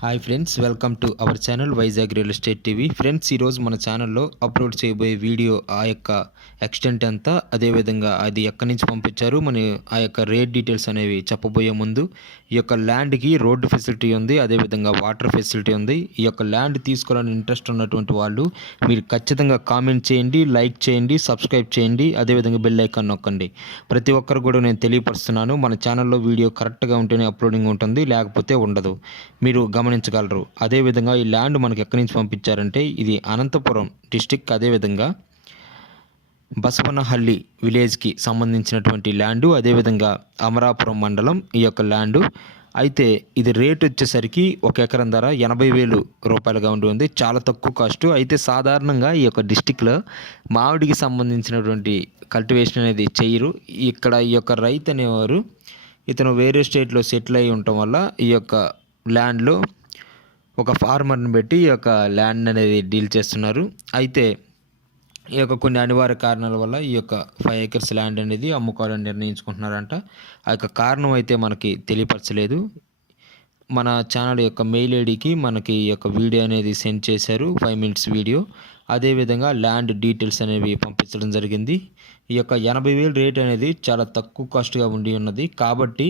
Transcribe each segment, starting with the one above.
Hi friends welcome to our channel Vizag real estate TV. Friends ఈరోజు మన ఛానల్లో upload చేయబోయే వీడియో ఆ యొక్క ఎక్స్టెంట్ ఎంత అదేవిధంగా అది ఎక్కడి నుంచి పంపించారు మన ఆ యొక్క రేట్ డీటెయిల్స్ అనేవి చెప్పబోయే ముందు. ఈ యొక్క ల్యాండ్కి రోడ్డు ఫెసిలిటీ ఉంది అదేవిధంగా వాటర్ ఫెసిలిటీ ఉంది. ఈ యొక్క ల్యాండ్ తీసుకోవాలని ఇంట్రెస్ట్ ఉన్నటువంటి వాళ్ళు మీరు ఖచ్చితంగా కామెంట్ చేయండి లైక్ చేయండి సబ్స్క్రైబ్ చేయండి అదేవిధంగా బెల్ ఐకాన్ నొక్కండి. ప్రతి ఒక్కరు కూడా నేను తెలియపరుస్తున్నాను మన ఛానల్లో వీడియో కరెక్ట్గా ఉంటేనే అప్లోడింగ్ ఉంటుంది లేకపోతే ఉండదు. మీరు గమనించగలరు. అదేవిధంగా ఈ ల్యాండ్ మనకి ఎక్కడి నుంచి పంపించారంటే ఇది అనంతపురం డిస్టిక్ అదేవిధంగా బసవనహల్లి విలేజ్కి సంబంధించినటువంటి ల్యాండు అదేవిధంగా అమరాపురం మండలం ఈ యొక్క ల్యాండు. అయితే ఇది రేట్ వచ్చేసరికి ఒక ఎకరం ధర ఎనభై వేలు రూపాయలుగా ఉండి ఉంది. చాలా తక్కువ కాస్ట్. అయితే సాధారణంగా ఈ యొక్క డిస్టిక్లో మామిడికి సంబంధించినటువంటి కల్టివేషన్ అనేది చేయరు. ఇక్కడ ఈ యొక్క రైతు అనేవారు ఇతను వేరే స్టేట్లో సెటిల్ అయి ఉండటం వల్ల ఈ యొక్క ల్యాండ్లో ఒక ఫార్మర్ని పెట్టి ఈ యొక్క ల్యాండ్ అనేది డీల్ చేస్తున్నారు. అయితే ఈ యొక్క కొన్ని అనివార్య కారణాల వల్ల ఈ యొక్క ఫైవ్ ఏకర్స్ ల్యాండ్ అనేది అమ్ముకోవాలని నిర్ణయించుకుంటున్నారంట. ఆ యొక్క కారణం అయితే మనకి తెలియపరచలేదు. మన ఛానల్ యొక్క మెయిల్ ఐడికి మనకి ఈ యొక్క వీడియో అనేది సెండ్ చేశారు ఫైవ్ మినిట్స్ వీడియో. అదేవిధంగా ల్యాండ్ డీటెయిల్స్ అనేవి పంపించడం జరిగింది. ఈ యొక్క ఎనభై వేలు రేట్ అనేది చాలా తక్కువ కాస్ట్గా ఉండి ఉన్నది. కాబట్టి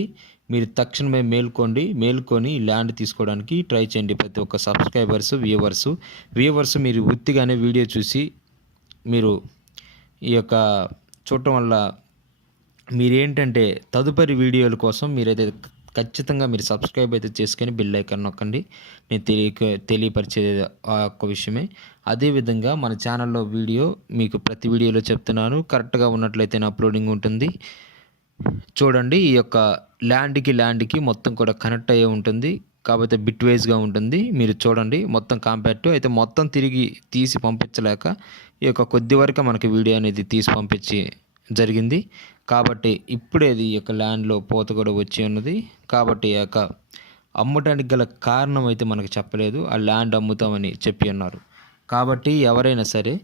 మీరు తక్షణమే మేల్కోండి మేల్కొని ల్యాండ్ తీసుకోవడానికి ట్రై చేయండి. ప్రతి ఒక్క సబ్స్క్రైబర్స్ వ్యూవర్స్ వ్యూవర్స్ మీరు ఉత్తిగానే వీడియో చూసి మీరు ఈ యొక్క చూడటం వల్ల మీరేంటంటే తదుపరి వీడియోల కోసం మీరైతే ఖచ్చితంగా మీరు సబ్స్క్రైబ్ అయితే చేసుకొని బిల్ ఐకాన్ నొక్కండి. నేను తెలియక తెలియపరిచే ఆ యొక్క విషయమే. అదేవిధంగా మన ఛానల్లో వీడియో మీకు ప్రతి వీడియోలో చెప్తున్నాను. కరెక్ట్గా ఉన్నట్లయితే అప్లోడింగ్ ఉంటుంది. చూడండి ఈ యొక్క ల్యాండ్కి ల్యాండ్కి మొత్తం కూడా కనెక్ట్ అయ్యే ఉంటుంది. కాకపోతే బిట్ వైజ్గా ఉంటుంది. మీరు చూడండి మొత్తం కాంపాక్ట్ అయితే మొత్తం తిరిగి తీసి పంపించలేక ఈ యొక్క కొద్ది వరకు మనకి వీడియో అనేది తీసి పంపించి జరిగింది. కాబట్టి ఇప్పుడే ఈ యొక్క ల్యాండ్లో పోత కూడా వచ్చి ఉన్నది. కాబట్టి ఈ యొక్క అమ్మటానికి గల కారణం అయితే మనకు చెప్పలేదు. ఆ ల్యాండ్ అమ్ముతామని చెప్పి ఉన్నారు కాబట్టి ఎవరైనా సరే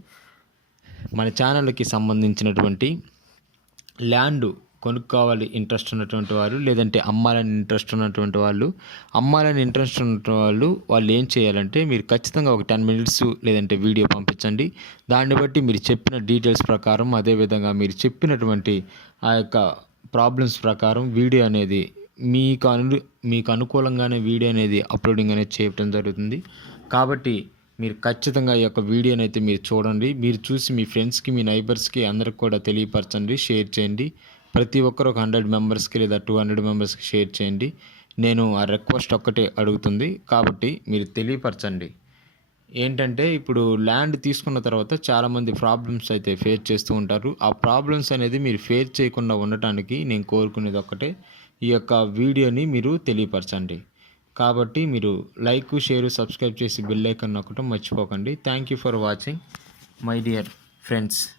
మన ఛానల్కి సంబంధించినటువంటి ల్యాండ్ కొనుక్కోవాలి ఇంట్రెస్ట్ ఉన్నటువంటి వారు లేదంటే అమ్మాలని ఇంట్రెస్ట్ ఉన్నటువంటి వాళ్ళు అమ్మాలని ఇంట్రెస్ట్ ఉన్నటువంటి వాళ్ళు వాళ్ళు ఏం చేయాలంటే మీరు ఖచ్చితంగా ఒక టెన్ మినిట్స్ లేదంటే వీడియో పంపించండి. దాన్ని బట్టి మీరు చెప్పిన డీటెయిల్స్ ప్రకారం అదేవిధంగా మీరు చెప్పినటువంటి ఆ యొక్క ప్రాబ్లమ్స్ ప్రకారం వీడియో అనేది మీకు అను మీకు అనుకూలంగానే వీడియో అనేది అప్లోడింగ్ అనేది చేయటం జరుగుతుంది. కాబట్టి మీరు ఖచ్చితంగా ఈ యొక్క వీడియోని అయితే మీరు చూడండి. మీరు చూసి మీ ఫ్రెండ్స్కి మీ నైబర్స్కి అందరికి కూడా తెలియపరచండి షేర్ చేయండి. ప్రతి ఒక్కరు ఒక హండ్రెడ్ మెంబర్స్కి లేదా టూ హండ్రెడ్ మెంబర్స్కి షేర్ చేయండి. నేను ఆ రిక్వెస్ట్ ఒక్కటే అడుగుతుంది. కాబట్టి మీరు తెలియపరచండి. ఏంటంటే ఇప్పుడు ల్యాండ్ తీసుకున్న తర్వాత చాలామంది ప్రాబ్లమ్స్ అయితే ఫేస్ చేస్తూ ఉంటారు. ఆ ప్రాబ్లమ్స్ అనేది మీరు ఫేస్ చేయకుండా ఉండటానికి నేను కోరుకునేది ఒక్కటే. ఈ యొక్క వీడియోని మీరు తెలియపరచండి. కాబట్టి మీరు లైక్ షేర్ సబ్స్క్రైబ్ చేసి బెల్ ఐకన్ నొక్కటం మర్చిపోకండి. Thank you for watching. My dear friends.